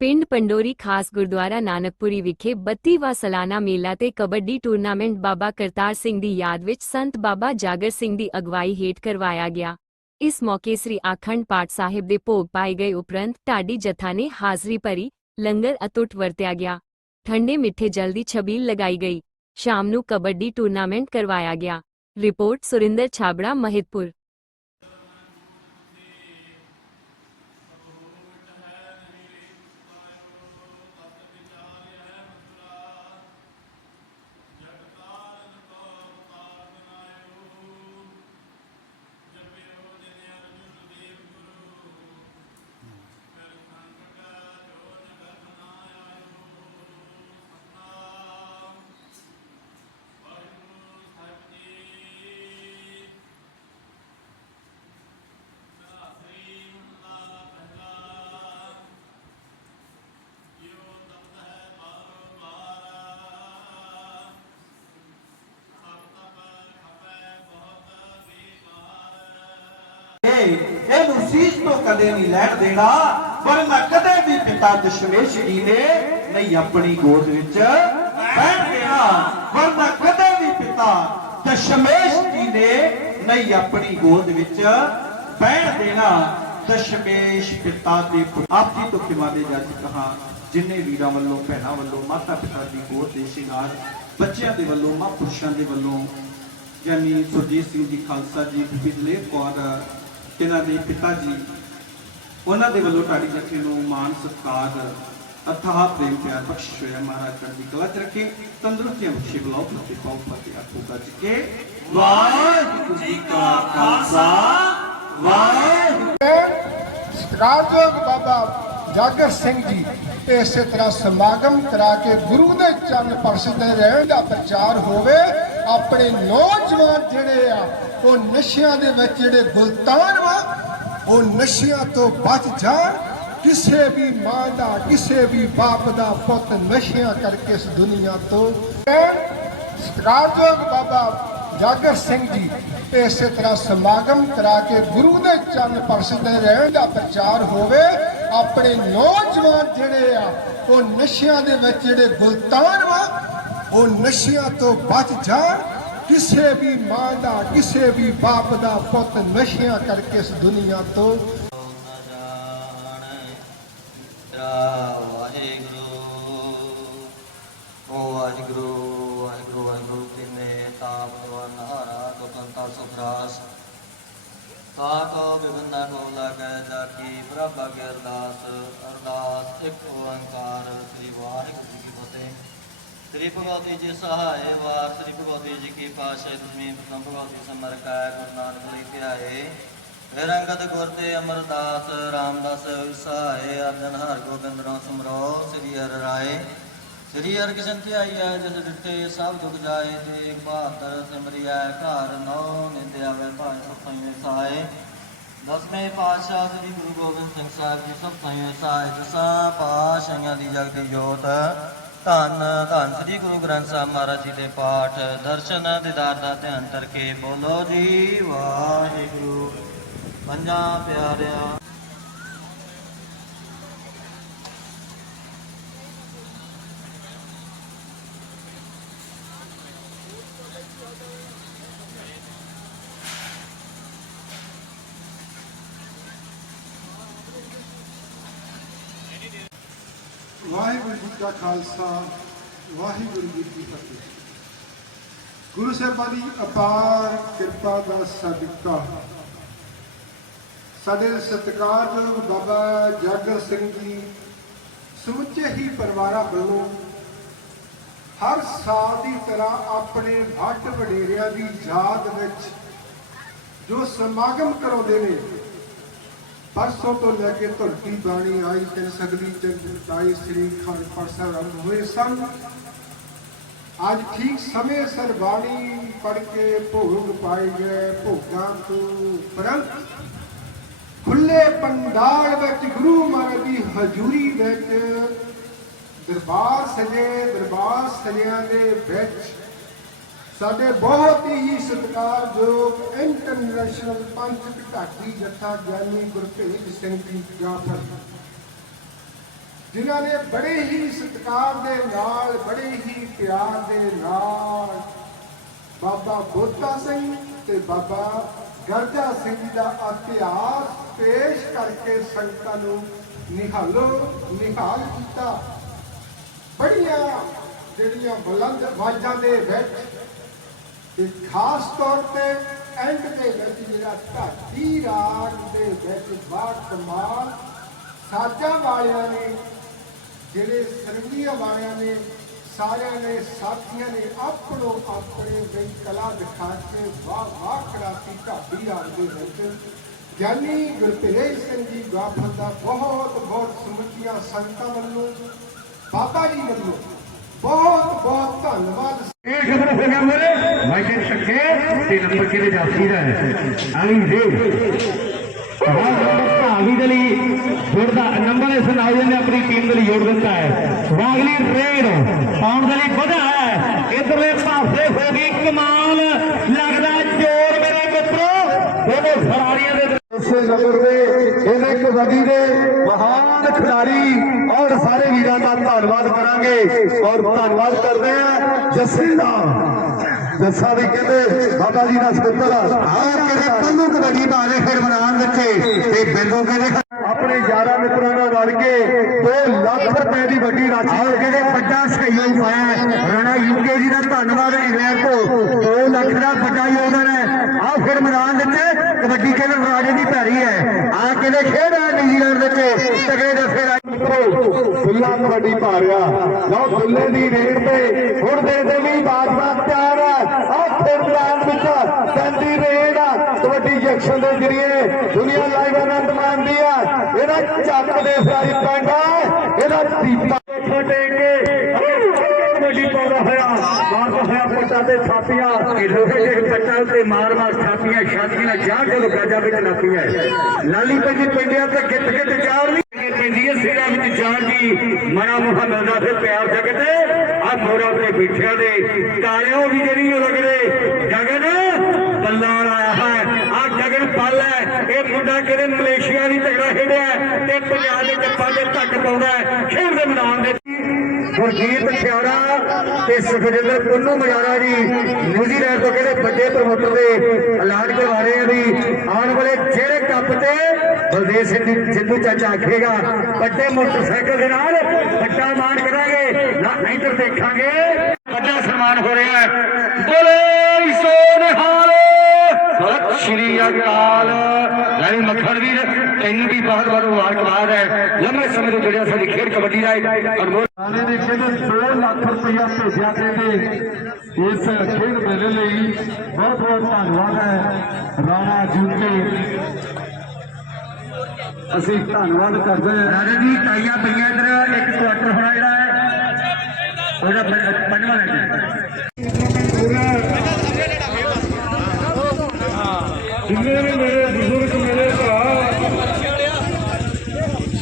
ਪਿੰਡ ਪੰਡੋਰੀ ਖਾਸ ਗੁਰਦੁਆਰਾ ਨਾਨਕਪੁਰੀ ਵਿਖੇ 32ਵਾਂ ਸਾਲਾਨਾ ਮੇਲਾ ਤੇ ਕਬੱਡੀ ਟੂਰਨਾਮੈਂਟ ਬਾਬਾ ਕਰਤਾਰ ਸਿੰਘ ਦੀ ਯਾਦ ਵਿੱਚ ਸੰਤ ਬਾਬਾ ਜਾਗਰ ਸਿੰਘ ਦੀ ਅਗਵਾਈ ਹੇਠ ਕਰਵਾਇਆ ਗਿਆ। ਇਸ ਮੌਕੇ ਸ੍ਰੀ ਆਖੰਡ ਪਾਠ ਸਾਹਿਬ ਦੇ ਭੋਗ ਪਾਏ ਗਏ ਉਪਰੰਤ ਢਾਡੀ ਜਥਾ ਨੇ ਹਾਜ਼ਰੀ ਭਰੀ, ਲੰਗਰ ਅਤੁੱਟ ਵਰਤਿਆ ਗਿਆ। ਠੰਡੇ ਮਿੱਠੇ ਜਲ ਦੀ ਛਬੀਲ ਲਗਾਈ ਗਈ। ਸ਼ਾਮ ਨੂੰ ਕਬੱਡੀ ਟੂਰਨਾਮੈਂਟ ਕਰਵਾਇਆ ਗਿਆ। ਰਿਪੋਰਟ ਸੁਰਿੰਦਰ ਛਾਬੜਾ, ਮਹਿਤਪੁਰ। ਇਹਨੂੰ ਸੀਸ ਤੋਂ ਕਦੇ ਨਹੀਂ ਲੈਣ ਦੇਣਾ, ਪਰ ਮੈਂ ਕਦੇ ਵੀ ਪਿਤਾ ਦਸ਼ਮੇਸ਼ ਜੀ ਨੇ ਨਹੀਂ ਆਪਣੀ ਗੋਦ ਵਿੱਚ ਬੈਠ ਦੇਣਾ ਵਰਨਾ ਕਦੇ ਵੀ ਪਿਤਾ ਦਸ਼ਮੇਸ਼ ਜੀ ਨੇ ਨਹੀਂ ਆਪਣੀ ਗੋਦ ਵਿੱਚ ਬੈਠ ਦੇਣਾ। ਦਸ਼ਮੇਸ਼ ਪਿਤਾ ਦੇ ਪੁੱਤ- ਆਪ ਜੀ ਤੋਂ ਖਿਮਾ ਦੇ ਜੱਜ ਕਹਾ, ਜਿੰਨੇ ਵੀਰਾਂ ਵੱਲੋਂ, ਭੈਣਾਂ ਵੱਲੋਂ ਮਾਤਾ ਪਿਤਾ ਦੀ ਗੋਦ ਦੇ ਸ਼ਿੰਗਾਰ, ਬੱਚਿਆਂ ਦੇ ਵੱਲੋਂ ਮਹਾਂਪੁਰਸ਼ਾਂ ਦੇ ਵੱਲੋਂ, ਯਾਨੀ ਸੁਰਜੀਤ ਸਿੰਘ ਜੀ, ਖਾਲਸਾ ਜੀ ਬੀਬੀ ਕੌਰ ਇਹਨਾਂ ਦੇ ਪਿਤਾ ਜੀ ਉਹਨਾਂ ਦੇ ਵੱਲੋਂ ਢਾਡੀ ਜੱਥੇ ਨੂੰ ਮਾਨ ਸਤਿਕਾਰ ਅਥਾਹ ਪ੍ਰੇਮ, ਪਿਆਰ, ਬਖਸ਼ਿਸ਼ ਹੋਇਆ। ਮਹਾਰਾਜ ਚੜ੍ਹਦੀ ਕਲਾ ਚ ਰੱਖੇ ਤੰਦਰੁਸਤੀਆਂ ਬਖਸ਼ੇ ਬਲਾਉ ਤੇ ਪਾਉ ਫਤਿਹ ਆਖੋ ਗੱਜ ਕੇ। ਵਾਹਿਗੁਰੂ ਜੀ ਕਾ ਖਾਲਸਾ, ਵਾਹਿਗੁਰੂ। ਸਤਿਕਾਰਯੋਗ ਬਾਬਾ ਜਾਗਰ ਸਿੰਘ ਜੀ ਤੇ ਇਸੇ ਤਰ੍ਹਾਂ ਸਮਾਗਮ ਕਰਾ ਕੇ ਗੁਰੂ ਦੇ ਚਰਨ ਪਰਸਦੇ ਰਹਿਣ ਦਾ ਪ੍ਰਚਾਰ ਹੋਵੇ। ਆਪਣੇ ਨੌਜਵਾਨ ਜਿਹੜੇ ਆ, ਉਹ ਨਸ਼ਿਆਂ ਦੇ ਵਿੱਚ ਜਿਹੜੇ ਗੁਲਤਾਨ ਵਾ, ਉਹ ਨਸ਼ਿਆਂ ਤੋਂ ਬਚ ਜਾਣ। ਕਿਸੇ ਵੀ ਮਾਂ ਦਾ, ਕਿਸੇ ਵੀ ਬਾਪ ਦਾ ਪੁੱਤ ਨਸ਼ਿਆਂ ਕਰਕੇ ਇਸ ਦੁਨੀਆ ਤੋਂ ਸਤਿਕਾਰਯੋਗ ਬਾਬਾ ਜਾਗਰ ਸਿੰਘ ਜੀ ਇਸੇ ਤਰ੍ਹਾਂ ਸਮਾਗਮ ਕਰਾ ਕੇ ਗੁਰੂ ਦੇ ਚਰਨ ਪਰਸਦੇ ਰਹਿਣ ਦਾ ਪ੍ਰਚਾਰ ਹੋਵੇ। ਆਪਣੇ ਨੌਜਵਾਨ ਜਿਹੜੇ ਆ, ਉਹ ਨਸ਼ਿਆਂ ਦੇ ਵਿੱਚ ਜਿਹੜੇ ਗੁਲਤਾਨ ਵਾ ਉਹ ਨਸ਼ਿਆਂ ਤੋਂ ਬਚ ਜਾਣ, ਕਿਸੇ ਵੀ ਮਾਂ ਦਾ, ਕਿਸੇ ਵੀ ਬਾਪ ਦਾ ਪੁੱਤ ਨਸ਼ਿਆਂ ਕਰਕੇ ਇਸ ਦੁਨੀਆ ਤੋਂ ਵਾਹਿਗੁਰੂ। ਓ ਵਾਹਿਗੁਰੂ ਵਾਹਿਗੁਰੂ ਵਾਹਿਗੁਰੂ, ਕਿਨੇ ਤਾਪ ਦਵਨ ਹਾਰਾ ਦੁਖੰਤਾ ਸੁਖਰਾਸ ਤਾਕੋ ਬਿਬੰਦਾ ਕੋ ਲਾਗੈ ਜਾ ਕੀ ਪ੍ਰਭ ਅਰਦਾਸ ਅਰਦਾਸ ਇੱਕ ਸ੍ਰੀ ਭਗਵਤੀ ਜੀ ਸਹਾਏ ਵਾਰ ਸ੍ਰੀ ਭਗਵਤੀ ਜੀ ਕੀ ਪਾਸ਼ੇ ਤੁਮੀ ਪ੍ਰਥਮ ਭਗਵਤੀ ਸਮਰ ਕਾ ਗੁਰੂ ਨਾਨਕ ਲਈ ਧਿਆਏ। ਗੁਰ ਤੇ ਅਮਰਦਾਸ ਰਾਮਦਾਸ ਸਹਾਏ, ਅਰਜਨ ਹਰ ਗੋਬਿੰਦ ਰੋ ਸਮਰੋ ਸ੍ਰੀ ਹਰਿ ਰਾਏ। ਸ੍ਰੀ ਹਰਿ ਕ੍ਰਿਸ਼ਨ ਧਿਆਈਐ ਜਿਸ ਡਿਠੇ ਸਭ ਦੁਖ ਜਾਏ, ਤੇ ਬਹਾਦਰ ਸਿਮਰਿਆ ਘਰ ਨੋ ਨਿੰਦਿਆ ਆਵੇ ਭਾਇ ਸਭ ਸੰਗੇ ਸਹਾਏ। ਦਸਵੇਂ ਪਾਤਸ਼ਾਹ ਸ੍ਰੀ ਗੁਰੂ ਗੋਬਿੰਦ ਸਿੰਘ ਸਾਹਿਬ ਜੀ, ਸਭ ਸੰਗੇ ਸਹਾਏ, ਦਸਾਂ ਪਾਤਸ਼ਾਹਾਂ ਦੀ ਜਗਤ ਜੋਤ। ਧੰਨ ਧੰਨ ਸ੍ਰੀ ਗੁਰੂ ਗ੍ਰੰਥ ਸਾਹਿਬ ਮਹਾਰਾਜ ਜੀ ਦੇ ਪਾਠ, ਦਰਸ਼ਨ ਦੀਦਾਰ ਦਾ ਧਿਆਨ ਕਰਕੇ ਬੋਲੋ ਜੀ, ਵਾਹਿਗੁਰੂ। ਪੰਜਾਂ ਪਿਆਰਿਆਂ ਵਾਹਿਗੁਰੂ ਜੀ ਕਾ ਖਾਲਸਾ, ਵਾਹਿਗੁਰੂ ਜੀ ਕੀ ਫਤਿਹ। ਗੁਰੂ ਸਾਹਿਬਾਂ ਦੀ ਅਪਾਰ ਕਿਰਪਾ ਦਾ ਸਦਕਾ। ਸਾਡੇ ਸਤਿਕਾਰਯੋਗ ਬਾਬਾ ਜਾਗਰ ਸਿੰਘ ਜੀ ਸਮੁੱਚੇ ਹੀ ਪਰਿਵਾਰਾਂ ਵੱਲੋਂ ਹਰ ਸਾਲ ਦੀ ਤਰ੍ਹਾਂ ਆਪਣੇ ਵੱਡ ਵਡੇਰਿਆਂ ਦੀ ਯਾਦ ਵਿੱਚ ਜੋ ਸਮਾਗਮ ਕਰਾਉਂਦੇ ਨੇ ਪਰਸੋਂ ਤੋਂ ਲੈ ਕੇ ਧਰਤੀ ਬਾਣੀ ਆਈ ਤੇ ਸਗਲੀ ਚੰਦਾਈ ਸ੍ਰੀ ਖੰਡ ਪਾਠ ਆਰੰਭ ਹੋਏ ਸਨ। ਅੱਜ ਠੀਕ ਸਮੇਂ ਸਿਰ ਬਾਣੀ ਪੜ ਕੇ ਭੋਗ ਪਾਏ ਗਏ ਭੋਗਾਂ ਤੋਂ ਉਪਰੰਤ ਖੁੱਲੇ ਪੰਡਾਲ ਵਿੱਚ ਗੁਰੂ ਮਹਾਰਾਜ ਦੀ ਹਜ਼ੂਰੀ ਵਿੱਚ ਦਰਬਾਰ ਸਜੇ, ਦਰਬਾਰ ਸਜਿਆਂ ਦੇ ਵਿੱਚ ਸਾਡੇ ਬਹੁਤ ਹੀ ਸਤਿਕਾਰਯੋਗ ਇੰਟਰਨੈਸ਼ਨਲ ਪੰਥਕ ਢਾਡੀ ਜੱਥਾ ਗਿਆਨੀ ਗੁਰਭੇਜ ਸਿੰਘ ਜੀ ਜਾਫਰ ਜਿਨ੍ਹਾਂ ਨੇ ਬੜੇ ਹੀ ਸਤਿਕਾਰ ਦੇ ਨਾਲ, ਬੜੇ ਹੀ ਪਿਆਰ ਦੇ ਨਾਲ ਬਾਬਾ ਬੋਤਾ ਸਿੰਘ ਤੇ ਬਾਬਾ ਗਰਜਾ ਸਿੰਘ ਜੀ ਦਾ ਇਤਿਹਾਸ ਪੇਸ਼ ਕਰਕੇ ਸੰਗਤਾਂ ਨੂੰ ਨਿਹਾਲੋ, ਨਿਹਾਲ ਕੀਤਾ। ਬੜੀਆਂ ਜਿਹੜੀਆਂ ਬੁਲੰਦ ਆਵਾਜ਼ਾਂ ਦੇ ਵਿੱਚ ਤੇ ਖਾਸ ਤੌਰ ਤੇ ਐਂਡ ਦੇ ਵਿੱਚ ਜਿਹੜਾ ਢਾਡੀ ਰਾਗ ਦੇ ਵਿੱਚ ਬਾ ਕਮਾਲ ਸਾਜਾਂ ਵਾਲਿਆਂ ਨੇ, ਜਿਹੜੇ ਸਰੰਗੀਆਂ ਵਾਲਿਆਂ ਨੇ, ਸਾਰਿਆਂ ਨੇ, ਸਾਥੀਆਂ ਨੇ ਆਪਣੋ ਆਪਣੇ ਵਿੱਚ ਕਲਾ ਦਿਖਾ ਕੇ ਵਾਹ ਵਾਹ ਕਰਾਤੀ ਢਾਡੀ ਰਾਗ ਦੇ ਵਿੱਚ। ਗਿਆਨੀ ਗੁਰਤੇਜ ਸਿੰਘ ਜੀ ਗਾਫਰ ਦਾ ਬਹੁਤ ਬਹੁਤ ਸਮੁੱਚੀਆਂ ਸੰਗਤਾਂ ਵੱਲੋਂ, ਬਾਬਾ ਜੀ ਵੱਲੋਂ ਬਹੁਤ ਬਹੁਤ ਧੰਨਵਾਦ। ਇਹ ਖਬਰ ਹੋ ਗਿਆ ਮੇਰੇ ਵਾਜੇ ਸੱਕੇ ਤੇ ਨੰਬਰ ਕਿਹਦੇ ਜਾਫੀ ਦਾ ਹੈ ਆਈ ਦੇ ਭਾਵੀ ਦੇ ਲਈ ਜੋੜਦਾ ਨੰਬਰ ਇਸ ਨਾਇਜਨ ਨੇ ਆਪਣੀ ਟੀਮ ਦੇ ਲਈ ਜੋੜ ਦਿੱਤਾ ਹੈ। ਵਾਗਲੀ ਰੇਡ ਆਉਣ ਦੇ ਲਈ ਵਧਾ ਹੈ। ਇਧਰਲੇ ਪਾਸੇ ਹੋ ਗਈ ਕਮਾਲ। ਲੱਗਦਾ ਜੋਰ ਮੇਰੇ ਮਿੱਤਰੋ। ਦੋਨੋਂ ਫਰਾਰੀਆਂ ਦੇ ਇਸੇ ਨੰਬਰ ਦੇ ਇਹਨੇ ਕਬੱਡੀ ਦੇ ਮਹਾਨ ਖਿਡਾਰੀ ਔਰ ਸਾਰੇ ਵੀਰਾਂ ਦਾ ਧੰਨਵਾਦ ਕਰਾਂਗੇ ਔਰ ਧੰਨਵਾਦ ਕਰਦੇ ਆ ਜੱਸੇ ਦਾ। ਜੱਸਾ ਵੀ ਕਹਿੰਦੇ ਬਾਬਾ ਜੀ ਦਾ ਸਪੁੱਤਰ ਆ। ਕਹਿੰਦੇ ਪੰਨੂ ਕਬੱਡੀ ਬਾਰੇ ਫਿਰ ਬਣਾਉਣ ਦਿੱਤੇ ਤੇ ਬਿੰਦੂ ਕਹਿੰਦੇ ਆਪਣੇ ਯਾਰਾਂ ਮਿੱਤਰਾਂ ਨਾਲ ਰਲ ਕੇ 2 ਲੱਖ ਰੁਪਏ ਦੀ ਵੱਡੀ ਰਾਸ਼ੀ ਔਰ ਜਿਹੜੇ ਵੱਡਾ ਸਹਿਯੋਗ ਪਾਇਆ ਰਾਣਾ ਯੂਕੇ ਜੀ ਦਾ ਧੰਨਵਾਦ ਇੰਗਲੈਂਡ ਤੋਂ। 2 ਲੱਖ ਦਾ ਵੱਡਾ ਯੋਗਦਾਨ ਹੈ। ਆ ਫਿਰ ਮੈਦਾਨ ਦਿੱਤੇ ਕਬੱਡੀ ਖੇਡਣ ਰਾਜੇ ਦੀ ਭੈੜੀ ਹੈ। ਆ ਕਿਹਦੇ ਖੇਡ ਹੈ ਨਿਊਜ਼ੀਲੈਂਡ ਵਿੱਚ? ਤਗੜੇ ਦਸੇ ਰਾਜ ਫੁੱਲਾ ਕਬੱਡੀ ਪਾ ਲਓ ਫੁੱਲੇ ਦੀ ਰੇਡ ਤੇ। ਹੁਣ ਦੇ ਦੇ ਵੀ ਬਾਜਵਾ ਤਿਆਰ ਹੈ ਆ ਫਿਰ ਮੈਦਾਨ ਵਿੱਚ ਪੈਂਦੀ ਰੇਡ ਆ। ਕਬੱਡੀ ਜੈਕਸ਼ਨ ਦੇ ਜਰੀਏ ਦੁਨੀਆ ਲਾਈਵ ਆਨੰਦ ਮਾਣਦੀ ਆ। ਇਹਦਾ ਚੱਕ ਦੇ ਫਰਾਈ ਪੈਂਦਾ ਇਹਦਾ ਦੀਪਾ ਛੋਟੇ ਕਬੱਡੀ ਪਾਉਂਦਾ ਹੋਇਆ, ਮਾਰਦਾ ਹੋਇਆ ਪੱਟਾ ਤੇ ਛਾਤੀਆਂ, ਲੋਹੇ ਦੇ ਪੱਟਾਂ ਤੇ ਮਾਰ ਮਾਰ ਛਾਤੀਆਂ ਛਾਤੀਆਂ ਜਾ ਜਦੋਂ ਗਾਜਾ ਵਿੱਚ ਨਾਪੀਆਂ। ਲਾਲੀ ਪੰਜੀ ਪਿੰਡਿਆਂ ਤੇ ਗਿੱਟ ਗਿੱਟ ਚਾਰ ਵੀ ਪੈਂਦੀ ਹੈ ਸਿਰਾਂ ਵਿੱਚ ਜਾਨ ਦੀ ਮਨਾ ਮੁਹਾ ਮਿਲਦਾ ਫਿਰ ਪਿਆਰ ਜਗਤੇ ਆ ਮੋਰਾ ਤੇ ਬਿਠਿਆ ਦੇ ਕਾਲਿਓ ਵੀ ਜਿਹੜੀ ਉਹ ਲੱਗਦੇ ਗਗਨ ਬੱਲਾ ਆਇਆ ਹੈ। ਆ ਗਗਨ ਪਲ ਹੈ। ਇਹ ਮੁੰਡਾ ਕਿਹੜੇ ਮਲੇਸ਼ੀਆ ਦੀ ਤਗੜਾ ਖੇਡਿਆ, ਤੇ ਪੰਜਾਬ ਦੇ ਕੱਪਾਂ ਦੇ ਧੱਕ ਪਾਉਂਦਾ ਹੈ। ਖੇਡ ਦੇ ਮੈਦਾਨ ਦੇ ਗੁਰਜੀਤ ਖਿਆਰਾ ਤੇ ਸੁਖਜਿੰਦਰ ਪੁੰਨੂ ਮਜਾਰਾ ਜੀ, ਨਿਊਜ਼ੀਲੈਂਡ ਤੋਂ ਕਿਹੜੇ ਵੱਡੇ ਪ੍ਰਮੋਟਰ ਦੇ ਐਲਾਨ ਕਰਵਾ ਰਹੇ ਆ ਵੀ ਆਉਣ ਵਾਲੇ ਜਿਹੜੇ ਕੱਪ ਤੇ ਬਲਦੇਵ ਸਿੰਘ ਜੀ ਚਾਚਾ ਆਖੇਗਾ, ਵੱਡੇ ਮੋਟਰਸਾਈਕਲ ਦੇ ਨਾਲ ਵੱਡਾ ਮਾਣ ਕਰਾਂਗੇ, ਨਾ ਇੱਧਰ ਦੇਖਾਂਗੇ, ਵੱਡਾ ਸਨਮਾਨ ਹੋ ਰਿਹਾ ਹੈ। ਬੋਲੇ ਸੋ ਸਤਿ ਸ਼੍ਰੀ ਅਕਾਲ। ਲੈਣੀ ਮੱਖਣ ਵੀਰ ਤੈਨੂੰ ਵੀ ਬਹੁਤ ਬਹੁਤ ਮੁਬਾਰਕਬਾਦ ਹੈ। ਲੰਮੇ ਸਮੇਂ ਤੋਂ ਜੁੜਿਆ ਸਾਡੀ ਖੇਡ ਕਬੱਡੀ ਦਾ ਔਰ ਮੋਹ ਰਾਣੇ ਨੇ ਕਹਿੰਦੇ 2 ਲੱਖ ਰੁਪਇਆ ਭੇਜਿਆ ਕਹਿੰਦੇ ਇਸ ਖੇਡ ਮੇਲੇ ਲਈ ਬਹੁਤ ਬਹੁਤ ਧੰਨਵਾਦ ਹੈ। ਰਾਣਾ ਜੂਕੇ ਅਸੀਂ ਧੰਨਵਾਦ ਕਰਦੇ ਹਾਂ। ਰਾਜਾ ਜੀ ਟਾਈਆਂ ਪਈਆਂ ਇਧਰ ਇੱਕ ਕੁਆਟਰ ਹੋਣਾ ਜਿਹੜਾ ਹੈ। ਉਹਦਾ ਪੰਜ- ਪੰਜਵਾਂ ਲੈ ਕੇ ਜਿੰਨੇ ਵੀ ਮੇਰੇ ਬਜ਼ੁਰਗ ਮੇਰੇ ਭਰਾ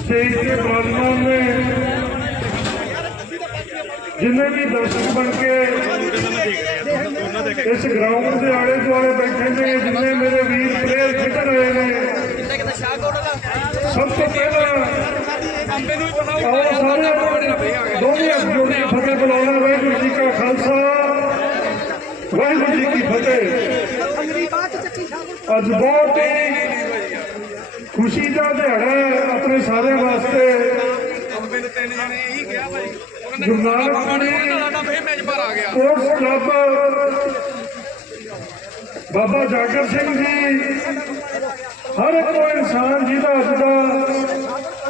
ਸਟੇਜ ਤੇ ਬਰਾਜਮਾਨ ਨੇ ਜਿੰਨੇ ਵੀ ਦਰਸ਼ਕ ਬਣ ਕੇ ਇਸ ਗਰਾਊਂਡ ਦੇ ਆਲੇ ਦੁਆਲੇ ਬੈਠੇ ਨੇ, ਜਿੰਨੇ ਮੇਰੇ ਵੀਰ ਪਲੇਅਰ ਖੇਡ ਰਹੇ ਨੇ, ਸਭ ਤੋਂ ਪਹਿਲਾਂ ਆਓ ਸਾਰੇ ਆਪਣੇ ਦੋਵੇਂ ਹੱਥ ਜੋੜ ਕੇ ਫਤਿਹ ਬੁਲਾਉਣਾ, ਵਾਹਿਗੁਰੂ ਜੀ ਕਾ ਖਾਲਸਾ, ਵਾਹਿਗੁਰੂ ਜੀ ਕੀ ਫਤਿਹ। ਅੱਜ ਬਹੁਤ ਹੀ ਖੁਸ਼ੀ ਦਾ ਦਿਹਾੜਾ ਆਪਣੇ ਸਾਰਿਆਂ ਵਾਸਤੇ। ਗੁਰਨਾਮ ਨੇ ਸਪੋਰਟਸ ਕਲੱਬ ਬਾਬਾ ਜਾਗਰ ਸਿੰਘ ਜੀ, ਹਰ ਇੱਕ ਇਨਸਾਨ ਜਿਹਦਾ ਅੱਜ ਦਾ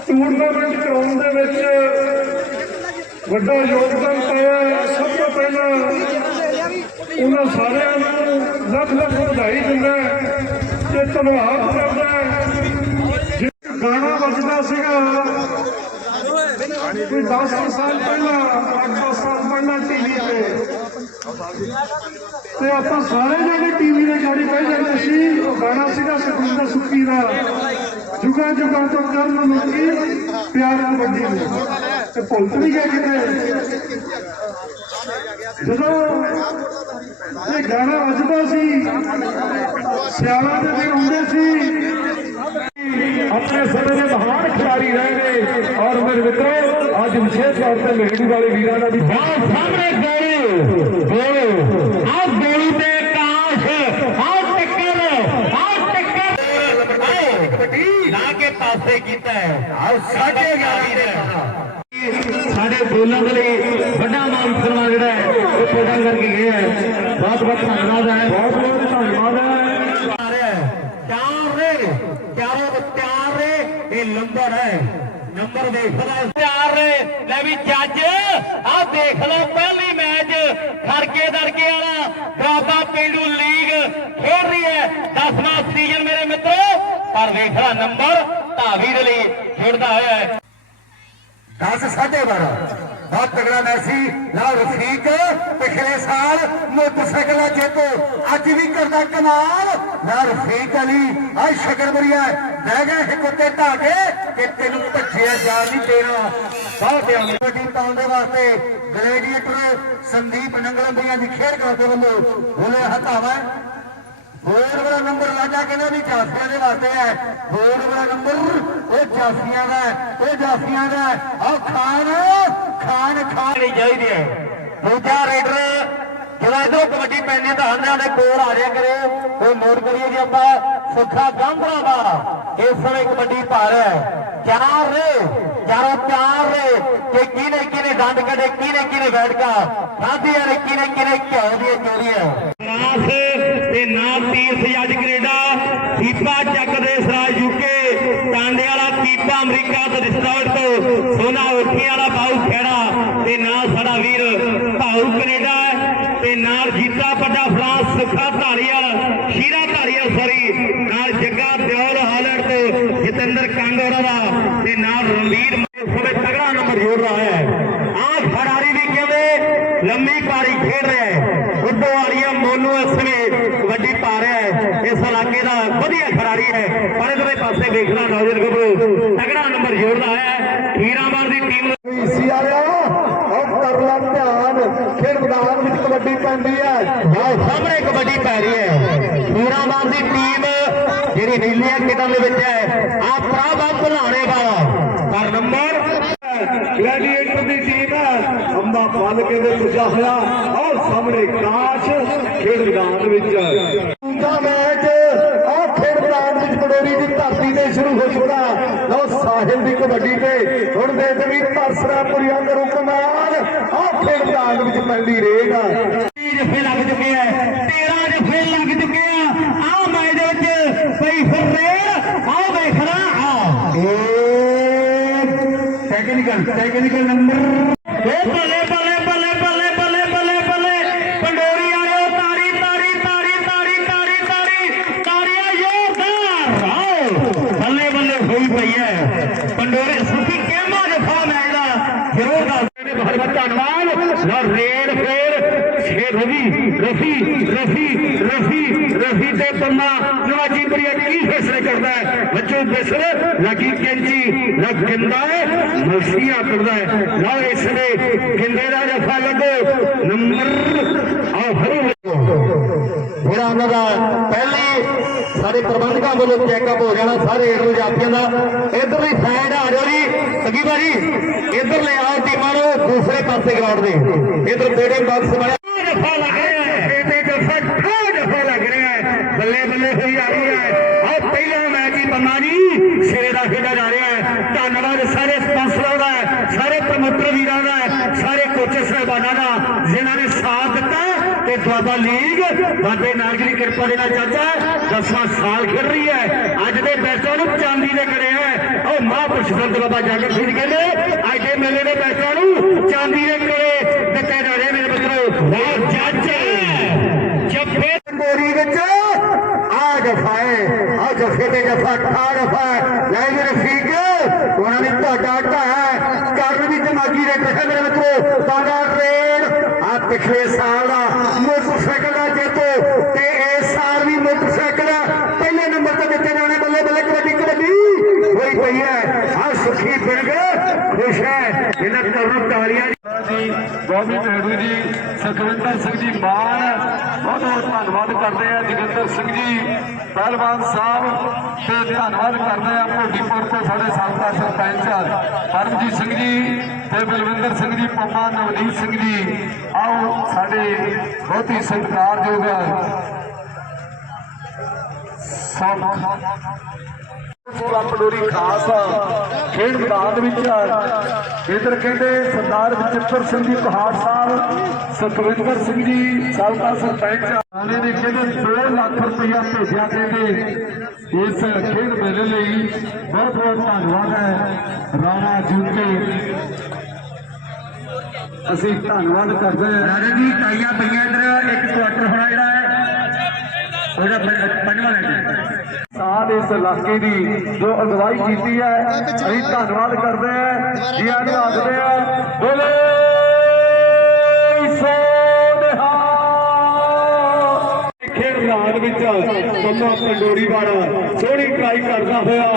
ਟੂਰਨਾਮੈਂਟ ਕਰਾਉਣ ਦੇ ਵਿੱਚ ਵੱਡਾ ਯੋਗਦਾਨ ਪਾਇਆ ਸਭ ਤੋਂ ਪਹਿਲਾਂ ਉਹਨਾਂ ਸਾਰਿਆਂ ਨੂੰ ਲੱਖ ਲੱਖ ਵਧਾਈ ਦਿੰਦਾ ਤੇ ਧੰਨਵਾਦ ਕਰਦਾ ਗਾਣਾ ਵੱਜਦਾ ਸੀਗਾ। ਕੋਈ 10 ਸਾਲ ਪਹਿਲਾਂ 8 ਸਾਲ ਪਹਿਲਾਂ ਟੀਵੀ ਤੇ। ਤੇ ਆਪਾਂ ਸਾਰੇ ਜਿਹੜੇ ਟੀਵੀ ਦੇ ਗਾੜੀ ਬਹਿ ਜਾਂਦੇ ਸੀ। ਉਹ ਗਾਣਾ ਸੀਗਾ ਸੁਖਿੰਦਰ ਸੁੱਕੀ ਦਾ। ਜੁਗਾ ਜੁਗਾ ਤੋਂ ਕਰਨ ਲੋਕੀ ਪਿਆਰ ਵੱਡੀ ਨੂੰ। ਤੇ ਭੁੱਲ ਤਾਂ ਨਹੀਂ ਗਿਆ ਕਿਤੇ। ਜਦੋਂ ਇਹ ਗਾਣਾ ਵੱਜਦਾ ਸੀ, ਸਿਆਲਾਂ ਦੇ ਦਿਨ ਹੁੰਦੇ ਸੀ ਆਪਣੇ ਸਮੇਂ ਦੇ ਮਹਾਨ ਖਿਡਾਰੀ ਰਹੇ ਨੇ ਔਰ ਮੇਰੇ ਮਿੱਤਰੋ ਵਿਸ਼ੇਸ਼ ਤੌਰ ਤੇ ਲੇਡੀ ਵਾਲੇ ਵੀਰਾਂ ਦਾ ਵੀ ਆਹ ਸਾਹਮਣੇ ਗੋਲੀ ਗੋਲੀ ਆਹ ਗੋਲੀ ਤੇ ਕਾਸ਼ ਆਹ ਟੱਕਰ ਆਹ ਟੱਕਰ ਕਬੱਡੀ ਲਾ ਕੇ ਪਾਸੇ ਕੀਤਾ ਹੈ ਆਹ ਸਾਡੇ ਯਾਰੀ ਨੇ ਸਾਡੇ ਬੋਲਾਂ ਦੇ ਲਈ ਵੱਡਾ ਮਾਨ ਸਨਮਾਨ ਜਿਹੜਾ ਹੈ ਉਹ ਪ੍ਰਦਾਨ ਕਰਕੇ ਗਏ ਹੈ ਬਹੁਤ ਬਹੁਤ ਧੰਨਵਾਦ ਹੈ ਬਹੁਤ ਬਹੁਤ ਧੰਨਵਾਦ ਹੈ ਚਾਰ ਰੇ ਚਾਰੋਂ ਚਾਰ ਰੇ ਇਹ ਨੰਬਰ ਹੈ। ਨੰਬਰ ਦੇਖ ਲੈ। ਚਾਰ ਲੈ ਵੀ ਜੱਜ ਆਹ ਦੇਖ ਲਓ ਪਹਿਲੀ ਮੈਚ ਖੜਕੇ ਦੜਕੇ ਵਾਲਾ ਦੁਆਬਾ ਪਿੰਡੂ ਲੀਗ ਖੇਡ ਰਹੀ ਹੈ। 10ਵਾਂ ਸੀਜ਼ਨ ਮੇਰੇ ਮਿੱਤਰੋ ਪਰ ਵੇਖ ਲੈ ਨੰਬਰ ਧਾਵੀ ਦੇ ਲਈ ਜੁੜਦਾ ਹੋਇਆ ਹੈ। 10 12.5 ਬਹੁਤ ਤਗੜਾ ਮੈਸੀ ਨਾਲ ਰਫੀਕ ਪਿਛਲੇ ਸਾਲ ਮੋਟਰਸਾਈਕਲ ਜੇਤੂ। ਅੱਜ ਵੀ ਕਰਦਾ ਕਮਾਲ। ਨਾਲ ਰਫੀਕ ਅਲੀ ਆ ਸ਼ਕਰਬਰੀਆ ਬਹਿ ਗਏ ਸੀ ਕੁੱਤੇ ਢਾ ਕੇ ਕਿ ਤੈਨੂੰ ਭੱਜਿਆ ਜਾ ਨਹੀਂ ਦੇਣਾ ਬਹੁਤ ਧਿਆਨ ਕਬੱਡੀ ਪਾਉਣ ਦੇ ਵਾਸਤੇ। ਗਲੇਡੀਏਟਰ ਸੰਦੀਪ ਨੰਗਲੰਬੀਆਂ ਦੀ ਖੇਡ ਕਰਦੇ ਵੱਲੋਂ ਬੋਲੇ ਹਟਾਵਾ। ਬੋਰਡ ਵਾਲਾ ਨੰਬਰ ਲਾਜਾ ਕਹਿੰਦੇ ਵੀ ਜਾਫੀਆਂ ਦੇ ਵਾਸਤੇ ਹੈ। ਬੋਰਡ ਵਾਲਾ ਨੰਬਰ ਉਹ ਜਾਫੀਆਂ ਦਾ ਹੈ, ਉਹ ਜਾਫੀਆਂ ਦਾ ਆਹ ਖਾਨ ਖਾਨ ਖਾਨ ਚਾਹੀਦੀ ਹੈ। ਦੂਜਾ ਰੇਡਰ ਜਿਹੜਾ ਇਧਰੋਂ ਕਬੱਡੀ ਪੈਣੀ ਤਾਂ ਹੰਦਿਆਂ ਦੇ ਕੋਲ ਆ ਰਿਹਾ ਕਰੇ। ਕੋਈ ਨੋਟ ਕਰੀਏ ਜੀ ਆਪਾਂ। ਸੁੱਖਾ ਗਾਂਧਰਾ ਦਾ ਇਸ ਸਮੇਂ ਕਬੱਡੀ ਪਾ ਹੈ। ਚਾਰ ਰੇ, ਚਾਰੋਂ ਚਾਰ ਰੇ। ਕਿ ਕਿਨੇ ਕਿਨੇ ਦੰਦ ਕੱਢੇ ਕਿਨੇ ਕਿਨੇ ਬੈਠਕਾ ਖਾਧੀਆਂ ਨੇ ਕਿਨੇ ਕਿਨੇ ਘਿਓ ਦੀਆਂ ਚੋਰੀਆਂ। ਨਾਸ ਤੇ ਨਾ ਤੀਰਥ ਜੱਜ ਕੈਨੇਡਾ ਦੀਪਾ ਚੱਕ ਦੇ ਸਰਾਜ ਯੂਕੇ। ਟਾਂਡੇ ਵਾਲਾ ਕੀਪਾ ਅਮਰੀਕਾ ਤੋਂ ਰਿਸਟਾਰਟ ਤੋਂ ਸੋਨਾ ਉੱਠੀ ਵਾਲਾ ਬਾਉ ਖੇੜਾ। ਤੇ ਨਾ ਸਾਡਾ ਵੀਰ ਭਾਊ ਕੈਨੇਡਾ। ਤੇ ਨਾਲ ਜੀਤਾ ਪੱਡਾ ਫਰਾਂਸ ਸੁੱਖਾ ਧਾਰੀਵਾਲ ਸ਼ੀਰਾ ਨਾਲ ਜੱਗਾ ਦਿਓਲ ਹਾਲੈਂਡ ਤੋਂ ਦਾ ਨਾਲ ਰਣਵੀਰ ਸੋਵੇ ਤਗੜਾ ਨੰਬਰ ਜੋੜ ਰਿਹਾ ਹੈ। ਆਹ ਫਰਾਰੀ ਵੀ ਕਹਿੰਦੇ ਲੰਮੀ ਪਾਰੀ ਖੇਡ ਰਿਹਾ ਇਸ ਵੇਲੇ ਕਬੱਡੀ ਪਾ ਰਿਹਾ ਹੈ। ਇਸ ਇਲਾਕੇ ਦਾ ਵਧੀਆ ਖਿਡਾਰੀ ਹੈ। ਪਰ ਇਹਦੇ ਪਾਸੇ ਗੱਭਰੂ ਤਗੜਾ ਨੰਬਰ ਜੋੜਦਾ ਹੈ। ਹੀਰਾਬਾਦ ਦੀ ਟੀਮ ਨੂੰ ਸੀ ਆਇਆ ਉਹ ਕਰ ਲਾ ਧਿਆਨ ਖੇਡ ਮੈਦਾਨ ਵਿੱਚ ਕਬੱਡੀ ਪੈਂਦੀ ਹੈ। ਆਹ ਸਾਹਮਣੇ ਕਬੱਡੀ ਪੈ ਰਹੀ ਹੈ। ਹੀਰਾਬਾਦ ਦੀ ਟੀਮ ਜਿਹੜੀ ਨੀਲੀਆਂ ਕਿਟਾਂ ਦੇ ਵਿੱਚ ਹੈ। ਆ ਪ੍ਰਾਭਾ ਭੁਲਾਣੇ ਵਾਲਾ ਪਰ ਨੰਬਰ ਗਲੈਡੀਏਟਰ ਦੀ ਟੀਮ ਹੈ ਅੰਬਾ ਫਲ ਕੇ ਦੇ ਪੁੱਜਾ ਹੋਇਆ ਔਰ ਸਾਹਮਣੇ ਕਾਸ਼ ਖੇਡ ਮੈਦਾਨ ਵਿੱਚ। ਦੂਜਾ ਮੈਚ ਆ ਖੇਡ ਮੈਦਾਨ ਵਿੱਚ ਬਡੋਰੀ ਦੀ ਧਰਤੀ ਤੇ ਸ਼ੁਰੂ ਹੋ ਚੁੱਕਾ ਲਓ ਸਾਹਿਲ ਦੀ ਕਬੱਡੀ ਤੇ ਹੁਣ ਦੇ ਦੇਵੀ ਤਰਸਰਾ ਪੁਰੀਆਂ ਦੇ ਰੁਕਮਾਨ ਆ ਖੇਡ ਮੈਦਾਨ ਵਿੱਚ ਪੈਂਦੀ ਰੇਗਾ। ਜਫੇ ਲੱਗ ਚੁੱਕੇ ਆ 13 ਜਫੇ ਲੱਗ ਚੁੱਕੇ ਆ। ਆ ਮੈਚ ਦੇ ਵਿੱਚ ਪਈ ਫਿਰ ਰੇਡ ਆ ਵੇਖਣਾ ਆ ਟੈਕਨੀਕਲ ਟੈਕਨੀਕਲ ਨੰਬਰ ਓ ਬੱਲੇ ਬੱਲੇ ਬੱਲੇ ਬੱਲੇ ਬੱਲੇ ਬੱਲੇ ਬੱਲੇ ਪੰਡੋਰੀ ਆਇਓ ਤਾਰੀ ਤਾਰੀ ਤਾਰੀ ਤਾਰੀ ਤਾਰੀ ਤਾਰੀ ਤਾਰੀਆਂ ਜ਼ੋਰਦਾਰ ਆਓ ਬੱਲੇ ਬੱਲੇ ਹੋਈ ਪਈ ਹੈ ਪੰਡੋਰੀ ਸੁਖੀ ਕਿਹਮਾ ਜਫਾ ਮੈਚ ਦਾ ਜ਼ੋਰਦਾਰ ਨੇ ਬਹੁਤ ਬਹੁਤ ਧੰਨਵਾਦ ਨਾ ਰੇਡ ਫੇਰ ਛੇ ਰਵੀ ਰਫੀ ਰਫੀ ਰਫੀ ਰਫੀ ਤੇ ਪੰਨਾ ਨਵਾਜੀ ਬਰੀਆ ਕੀ ਫੈਸਲੇ ਕਰਦਾ ਹੈ ਬੱਚੋ ਬਿਸਰ ਲੱਗੀ ਕੈਂਚੀ ਲੱਗ ਗਿੰਦਾ ਹੈ ਮਸੀਆ ਕਰਦਾ ਹੈ ਲਓ ਇਸ ਨੇ ਗਿੰਦੇ ਦਾ ਜਫਾ ਲੱਗੋ ਨੰਬਰ ਆ ਫਰੂ ਜਿਹੜਾ ਉਹਨਾਂ ਦਾ ਪਹਿਲੇ ਸਾਡੇ ਪ੍ਰਬੰਧਕਾਂ ਵੱਲੋਂ ਚੈੱਕਅਪ ਹੋ ਜਾਣਾ ਸਾਰੇ ਏਡਰ ਜਾਤੀਆਂ ਦਾ ਇਧਰਲੀ ਸਾਈਡ ਆ ਜਾਓ ਜੀ ਸਗੀ ਬਾਰੀ ਇਧਰ ਲੈ ਆਓ ਟੀਮਾਂ ਨੂੰ ਦੂਸਰੇ ਪਾਸੇ ਗਰਾਊਂਡ ਦੇ ਇਧਰ ਬੇੜੇ ਬਾਕਸ ਬਣਿਆ ਜਫਾ ਲੱਗ ਰਿਹਾ ਹੈ ਤੇ ਜਫਾ ਠਾ ਜਫਾ ਲੱਗ ਰਿਹਾ ਹੈ ਬੱਲੇ ਬੱਲੇ ਹੋਈ ਆ ਰਹੀ ਹੈ ਆਹ ਪਹਿਲਾ ਮੈਚ ਹੀ ਬੰਨਾ ਜੀ ਸਿਰੇ ਦਾ ਖੇਡਿਆ ਜਾ ਰਿਹਾ ਹੈ। ਧੰਨਵਾਦ ਸਾਰੇ ਸਪਾਂਸਰਾਂ ਦਾ ਸਾਰੇ ਪ੍ਰਮੋਟਰ ਵੀਰਾਂ ਦਾ ਸਾਰੇ ਕੋਚਰ ਸਾਹਿਬਾਨਾਂ ਦਾ, ਜਿਨ੍ਹਾਂ ਨੇ ਸਾਥ ਦਿੱਤਾ ਤੇ ਦੁਆਬਾ ਲੀਗ, ਬਾਬੇ ਨਾਨਕ ਦੀ ਕਿਰਪਾ ਦੇ ਨਾਲ ਚਾਚਾ 10ਵਾਂ ਸਾਲ ਖੇਡ ਰਹੀ ਹੈ। ਅੱਜ ਦੇ ਬੈਸਟਾਂ ਨੂੰ ਚਾਂਦੀ ਦੇ ਕਰੇ ਉਹ ਮਹਾਂਪੁਰਸ਼ ਸੰਤ ਬਾਬਾ ਜਾਗਰ ਸਿੰਘ ਕਹਿੰਦੇ, ਅੱਜ ਦੇ ਮੇਲੇ ਦੇ ਬੈਸਟਾਂ ਨੂੰ ਚਾਂਦੀ ਦੇ ਕਰੇ ਦਿੱਤੇ ਜਾ ਰਹੇ ਮੇਰੇ ਮਿੱਤਰੋ। ਵਾਹ ਜੱਜ ਜੱਫੇ ਬੋਰੀ ਵਿੱਚ ਆ ਜਫਾ ਹੈ, ਆ ਜਫੇ ਤੇ ਜਫਾ ਠਾ ਜਫਾ 6 ਸਾਲ ਦਾ ਮੋਟਰਸਾਈਕਲ ਦਾ ਜੇਤੂ ਤੇ ਇਸ ਸਾਲ ਵੀ ਮੋਟਰਸਾਈਕਲ ਪਹਿਲੇ ਨੰਬਰ ਤੇ ਦਿੱਤੇ ਜਾਣੇ, ਬੱਲੇ ਬੱਲੇ ਕਬੱਡੀ ਕਬੱਡੀ। ਹੋਈ ਪਈ ਹੈ। ਹਰ ਸੁਖੀ ਬਿਰਗ ਖੁਸ਼ ਹੈ। ਇਹਨਾਂ ਕਰਮ ਤਾਲੀਆਂ ਜੀ ਗੋਬਿੰਦ ਢੇੜੂ ਜੀ ਸਤਵਿੰਦਰ ਸਿੰਘ ਜੀ ਕਰਦੇ ਆ ਜਗਿੰਦਰ ਸਿੰਘ ਜੀ, ਪਹਿਲਵਾਨ ਸਾਹਿਬ, ਤੇ ਧੰਨਵਾਦ ਕਰਦੇ ਆ ਭੋਡੀਪੁਰ ਤੋਂ ਸਾਡੇ ਸਾਬਕਾ ਸਰਪੰਚ ਪਰਮਜੀਤ ਸਿੰਘ ਜੀ ਤੇ ਬਲਵਿੰਦਰ ਸਿੰਘ ਜੀ, ਪੰਮਾ ਨਵਨੀਤ ਸਿੰਘ ਜੀ। ਆਓ, ਸਾਡੇ ਬਹੁਤ ਹੀ ਸਤਿਕਾਰਯੋਗ ਸਭ ਪਡੋਰੀ ਖਾਸ ਖੇਡ ਮੈਦਾਨ ਵਿੱਚ ਇਧਰ ਕਹਿੰਦੇ ਸਰਦਾਰ ਬਚਿੱਤਰ ਸਿੰਘ ਜੀ ਪਹਾੜ ਸਾਹਿਬ ਸੁਖਵਿੰਦਰ ਸਿੰਘ ਜੀ ਸਾਬਕਾ ਸਰਪੰਚ ਆਲੇ ਨੇ ਕਹਿੰਦੇ 2 ਲੱਖ ਰੁਪਇਆ ਭੇਜਿਆ ਕਹਿੰਦੇ ਇਸ ਖੇਡ ਮੇਲੇ ਲਈ। ਬਹੁਤ ਬਹੁਤ ਧੰਨਵਾਦ ਹੈ ਰਾਣਾ ਜੂਕੇ ਅਸੀਂ ਧੰਨਵਾਦ ਕਰਦੇ ਹਾਂ। ਰਾਜਾ ਜੀ ਤਾਈਆਂ ਪਈਆਂ ਇਧਰ। ਇੱਕ ਕੁਆਟਰ ਹੋਣਾ ਜਿਹੜਾ ਹੈ। ਉਹਦਾ ਪੰਜ- ਪੰਜਵਾਂ ਲੈਣਾ ਸਾਧ ਇਸ ਇਲਾਕੇ ਦੀ ਜੋ ਅਗਵਾਈ ਕੀਤੀ ਹੈ, ਅਸੀਂ ਧੰਨਵਾਦ ਕਰਦੇ ਹਾਂ, ਜੀ ਆਨੂੰ ਆਖਦੇ ਆ ਬੋਲੇ ਖੇਡ ਮੈਦਾਨ ਵਿੱਚ ਕੰਮਾ ਪੰਡੋਰੀ ਵਾਲਾ ਸੋਹਣੀ ਟਰਾਈ ਕਰਦਾ ਹੋਇਆ।